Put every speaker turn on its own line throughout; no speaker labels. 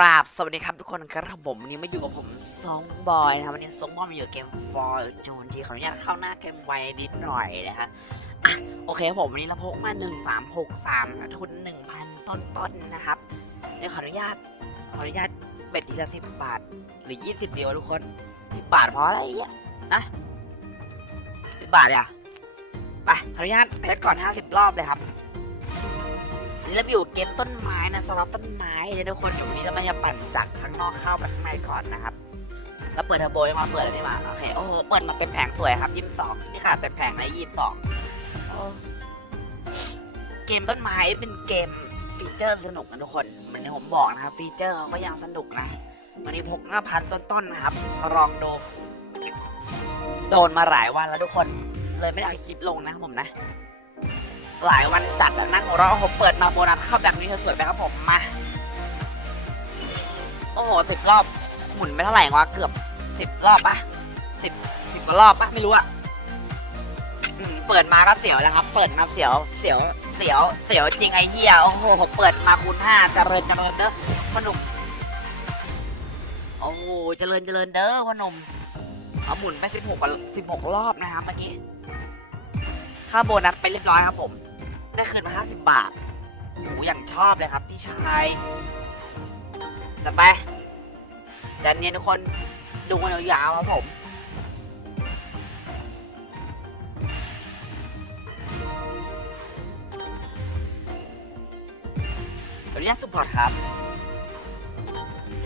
ราบสวัสดีครับทุกคนครับผมวันนี้มาอยู่กับผมซองบอยนะครับวันนี้ซองบอยมาอยู่เกมฟอร์จูนที่ขออนุญาตเข้าหน้าเกมไวนิดหน่อยนะฮะอะโอเคผมวันนี้เราพกมา 1363 ทุน 1,000 ต้นๆนะครับเดี๋ยวขออนุญาตขออนุญาตเบ็ดทีละสิบบาท หรือ 20 เดียวทุกคนสิบบาทพราะอะไรเนี่ยนะสิบบาทอะไปขออนุญาตเทสก่อน 50 รอบเลยครับ นี่เราอยู่เกมต้นไม้นะสำหรับต้นไม้เนี่ยทุกคนอยู่นี้เราไม่จะปั่นจากข้างนอกเข้าไปข้างในก่อนนะครับแล้วเปิดเทอร์โบยังมาเปิดอะไรมาโอเคโอ้โหเปิดมาเต็มแผงสวยครับยี่สิบสองนี่ขนาดเต็มแผงนยี่สิบสองเกมต้นไม้เป็นเกมฟีเจอร์สนุกนะทุกคนเหมือนที่ผมบอกนะครับฟีเจอร์เขาก็ยังสนุกนะวันนี้พกห้าพันต้นๆนะครับลองดูโดนมาหลายวันแล้วทุกคนเลยไม่ได้เอาคลิปลงนะครับผมนะ หลายวันจัดแล้วนั่งหัวเราะผมเปิดมาโบนัสเข้าแบบนี้สวยๆไปครับผมมาโอ้โหสิบรอบหมุนไปเท่าไหร่วะเกือบสิบรอบปะสิบสิบกว่ารอบปะไม่รู้อะเปิดมาก็เสียวแล้วครับ เปิดมาเสียวเสียวเสียวเสียวจริงไอ้เหี้ยโอ้โหเปิดมาคูณห้าเจริญเจริญเด้อพ่อหนุ่มโอ้โหเจริญเจริญเด้อพ่อหนุ่มเอาหมุนไปสิบหกสิบหกรอบนะครับเมื่อกี้ค่าโบนัสไปเรียบร้อยครับผม ได้คืนมา 50 บาทโอ้โหอย่างชอบเลยครับพี่ชายต่อไปดันเนี้ยทุกคนดูกันยาวๆครับผมขออนุญาตสุพอร์ตครับ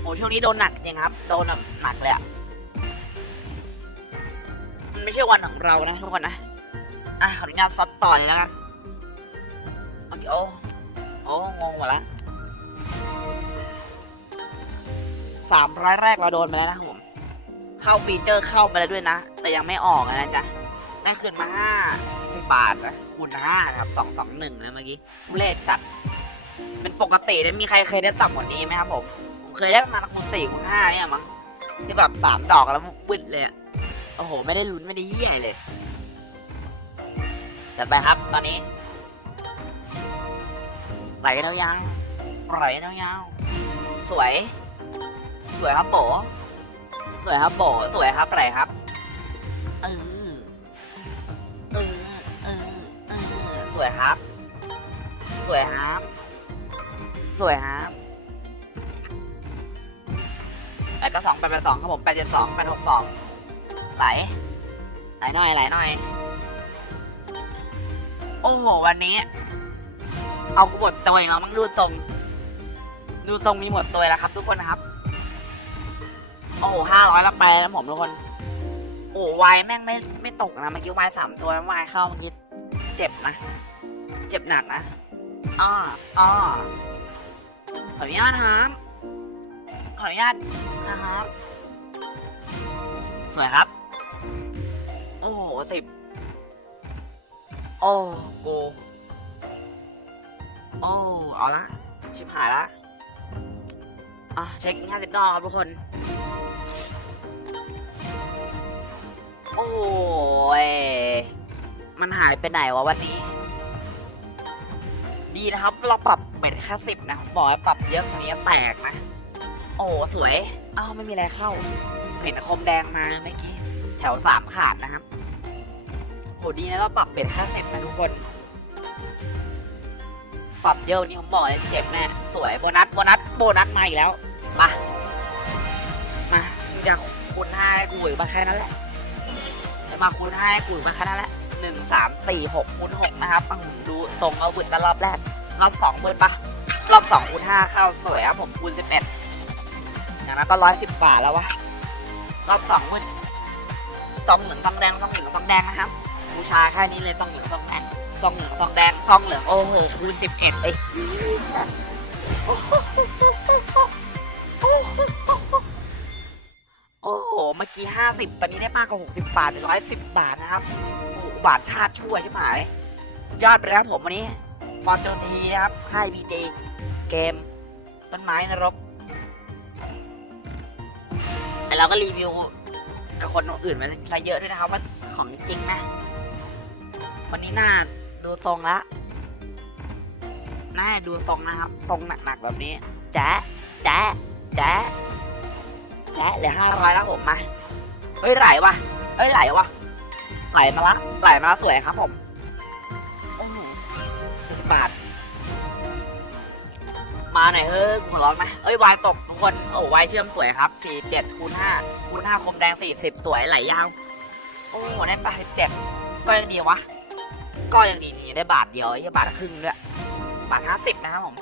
โอ้ช่วงนี้โดนหนักจริงครับ โดนแบบหนักเลยอะมันไม่ใช่วันของเรานะทุกคนนะ อะขออนุญาตซัดต่อเลยแล้วกัน โอเคโอ้โอ้งงหมดละสามร้อยแรกเราโดนไปแล้วนะครับผม เข้าฟีเจอร์เข้าไปแล้วด้วยนะ แต่ยังไม่ออกนะจ๊ะได้คืนมาห้าสิบบาทนะคูณห้านะครับสองสองหนึ่งนะเมื่อกี้เลขจัด เป็นปกตินะมีใครเคยได้ต่ำกว่านี้ไหมครับผมผมเคยได้ประมาณคูณสี่คูณห้าเนี่ยมั้งที่แบบสามดอกแล้วปึ๊ดเลยโอ้โห ไม่ได้ลุ้นไม่ได้เยี่ยเลยจัดไปครับตอนนี้ ไหลกันยาวไหลกันยาวสวย สวยครับโบสวยครับโบสวยครับไหลครับเออเออเออเออสวยครับ สวยครับ สวยครับแปดกระสองแปดแปดสองครับผมแปดเจ็ดสองแปดหกสองไหลไหลหน่อยไหลหน่อย โอ้โหวันนี้ เอากูหมดตัวเองแล้วมั้งดูทรง ดูทรงมีหมดตัวแล้วครับ ทุกคนนะครับ โอ้ห้าร้อยละแปรนะผมทุกคน โอ้วายแม่งไม่ไม่ตกนะเมื่อกี้วายสามตัววายเข้าเมื่อกี้เจ็บนะ เจ็บหนักนะอ้ออ้อขออนุญาตครับขออนุญาตนะครับสวยครับ โอ้โหสิบโอ้กู โอ้เอาละชิบหายละอะเช็คห้าสิบดอครับทุกคน โอ้ยมันหายไปไหนวะวันนี้ ดีนะครับเราปรับเบ็ดแค่สิบนะบอกว่าปรับเยอะกว่านี้แตกนะ โอ้สวยอ้าวไม่มีอะไรเข้า เห็นคมแดงมาเมื่อกี้ แถวสามขาดนะครับโหดีนะเราปรับเบ็ดค่าสร็จนะทุกคน ปรับเยอะนี่ผมบอกเลยเจ็บแน่สวยโบนัสโบนัสโบนัสมาอีกแล้วมามามึงจะคูณห้าให้กูอีกมาแค่นั้นแหละจะมาคูณห้าให้กูอีกมาแค่นั้นแหละหนึ่งสามสี่หกคูณหกนะครับอะผมดูตรงเอาบุญตรอบแรกรอบสองบิร์ปะรอบสองคูณห้าเข้าสวยครับผมคูณสิบเอ็ดอย่างนั้นก็ร้อยสิบบาทแล้ววะรอบสองบิร์ซองเหลืองซองแดงซองเหลืองซองแดงนะครับบูชาแค่นี้เลยซองเหลืองซองแดง ซองเหลืองซองแดงซองเหลืองโอ้โหคูณสิบเอ็ดเอ้ยโอ้โห เมื่อกี้ห้าสิบตอนนี้ได้มากกว่าหกสิบบาทเป็นร้อยสิบบาทนะครับอ้โหบาทชาติช่วยใช่ไหมยอดไปแล้วผมวันนี้ฟอร์จูนทีนะครับค่ายบีเจเกม ต้นไม้นรกแต่เราก็รีวิวกับคนอื่นมาซะเยอะด้วยนะครับว่าของจริงนะ วันนี้หน้า ดูทรงละน้าดูทรงนะครับ ทรงหนักๆแบบนี้แจ๊ะแจ๊ะแจ๊ะแจ๊ะเหลือห้าร้อยแล้วผมมาเฮ้ยไหลวะเฮ้ยไหลวะไหลมาละไหลมาละสวยครับผมโอ้โหสิบบาทมาหน่อยเฮ้ยหัวร้องนไหมเอ้ยวายตกทุกคนโอ้วายเชื่อมสวยครับสี่เจ็ดคูณห้าคูณห้าคมแดงสี่สิบสวยไหลยาว โอ้ได้แปดสิบเจ็ดก็ยังดีวะ ก็ยังดีนี่ได้บาทเดียวไอ้บาทครึ่งด้วยบาทห้าสิบนะครับผม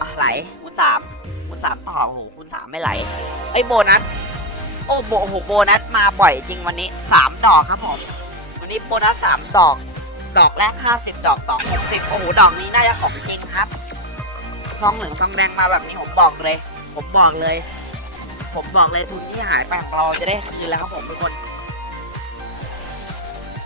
อะไหลคูณสามคูณสามต่อโอ้โหคูณสามไม่ไหลไอ้โบนัสโอ้โบโอ้โหโบนัสมาบ่อยจริงวันนี้สามดอกครับผมวันนี้โบนัสสามดอก ดอกแรกห้าสิบดอกสองหกสิบโอ้โหดอกนี้น่าจะของจริงครับซองเหลืองซองแดงมาแบบนี้ผมบอกเลย ผมบอกเลย ผมบอกเลยทุนที่หายไปของเราจะได้คืนแล้วครับผมทุกคน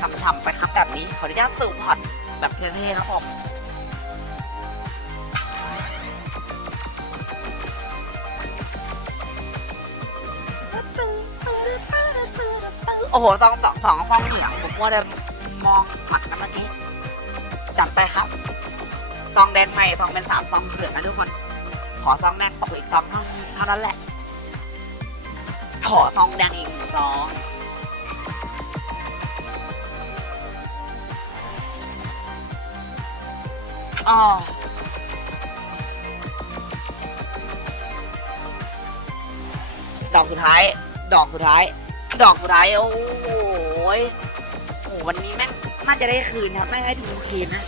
ฉ่ำๆไปครับแบบนี้ขออนุญาตสูงพอร์ตแบบเท่ๆนะผมโอ้โหสองสองสองฟองเหลืองผมว่าจะมองหมักกันเมื่อกี้จับไปครับซองแดงใหม่ซองเป็นสามซองเหลืองนะทุกคน ขอซองแดงตกอีกซองเท่านั้นแหละ ขอซองแดงอีกซอง อ๋อดอกสุดท้าย ดอกสุดท้าย ดอกสุดท้าย โอ้ยโอ้โหวันนี้แม่งน่าจะได้คืนครับ ไม่ได้ทุนคืนนะ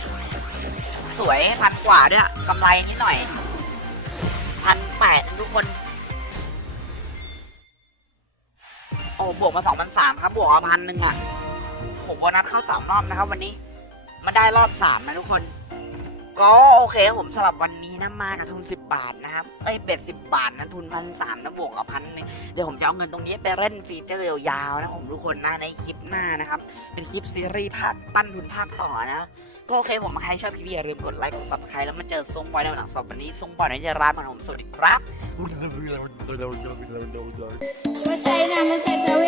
สวยพันกว่าด้วยกำไรนิดหน่อย พันแปดทุกคน โอ้บวกมาสองพันสามครับ บวกมาพันหนึ่งอะผมโบนัสเข้าสามรอบนะครับ วันนี้ มันได้รอบสามนะทุกคน ก็โอเคผมสำหรับวันนี้นะมากับทุน 10 บาทนะครับ เอ้ยเบ็ดสิบาทนะทุนพันสามนะบวกกับพันนึงเดี๋ยวผมจะเอาเงินตรงนี้ไปเล่นฟีเจอร์ยาวๆนะผมทุกคนนะในคลิปหน้านะครับ เป็นคลิปซีรีส์ภาคปั้นทุนภาคต่อนะก็โอเคผมใครชอบคลิปนี้อย่าลืมกดไลค์กดซับสไครต์แล้วมาเจอทรงบอยในวันหลังสอบวันนี้ทรงบอยในจะร้านมันผมสวัสดีครับ
ไม่ใช่นะไม่ใช่เจเว